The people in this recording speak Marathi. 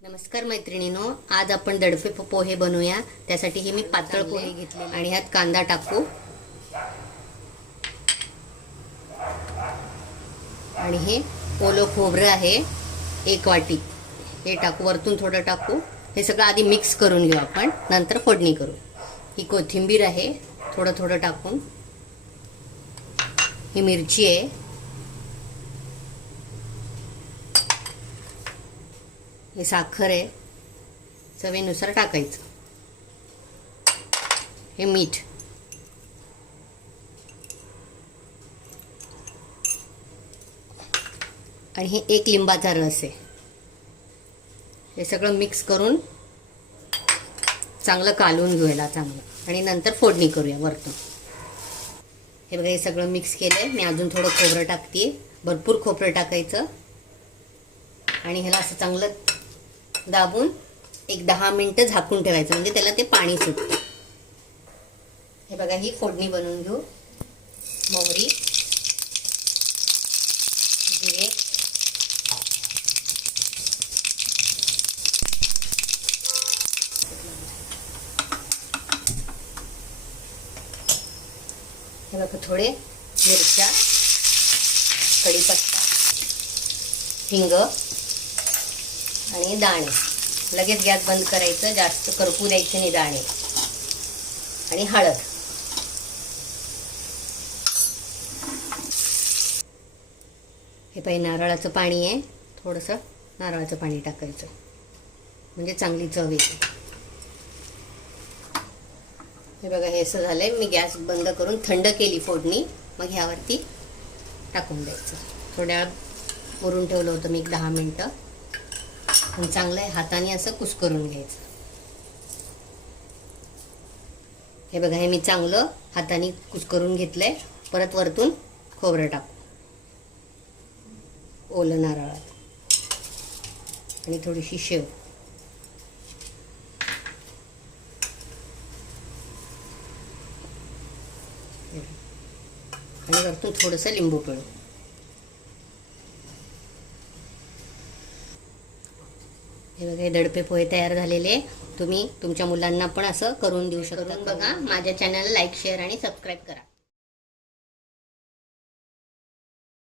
नमस्कार मैत्रिणींनो, आज आपण दडपे पोहे बनवूया। त्यासाठी हे मी पातळ पोहे घेतले आणि ह्यात कांदा टाकू आणि हे ओलं खोबरं आहे 1 वाटी, हे टाकू, वरतून थोडं टाकू। हे सगळं आधी मिक्स करून घेऊ आपण, नंतर फोडणी करू। ही कोथिंबीर आहे, थोडं थोडं टाकून। ही मिरची आहे, हे साखर आहे, चवीनुसार टाकायचं। हे मीठ, आणि हे 1 लिंबाचा रस आहे। हे सगळं मिक्स करून चांगलं कालवून घेऊया चांगलं, आणि नंतर फोडणी करूया वरतून। हे बघा, हे सगळं मिक्स केलंय मी। अजून थोडं खोबरं टाकते, भरपूर खोबरं टाकायचं, आणि ह्याला असं चांगलं दाबून 10 मिनिटं झाकून ठेवायचं, म्हणजे त्याला ते पाणी सुटतं। हे बघा, ही फोडणी बनवून घेऊ। मोहरी, जिरे, हे बघा, थोडे मिरच्या, कढीपत्ता, हिंग आणि दाणे। लगेच गॅस बंद करायचं, जास्त करपू द्यायचे नाही दाणे। आणि हळद, हे पाहिजे नारळाचं पाणी आहे, थोडंसं नारळाचं पाणी टाकायचं, म्हणजे चांगली चव येते। हे बघा, हे असं झालंय। मी गॅस बंद करून थंड केली फोडणी, मग ह्यावरती टाकून द्यायचं। थोड्या वेळ मुरून ठेवलं होतं मी, 10 मिनिटं, आणि चांगलं हाताने असं कुस्करून घ्यायचं। हे बघा, हे मी चांगलं हाताने कुस्करून घेतलंय। परत वरतून खोबरं टाकू, ओलं नारळात, आणि थोडीशी शेव, आणि वरतून थोडंसं लिंबू पिळू। हे बघा, हे दडपे पोहे तयार झालेले। तुम्ही तुमच्या मुलांना पण असं करून देऊ शकता। बघा, माझ्या चॅनलला लाईक, शेअर आणि सबस्क्राईब करा।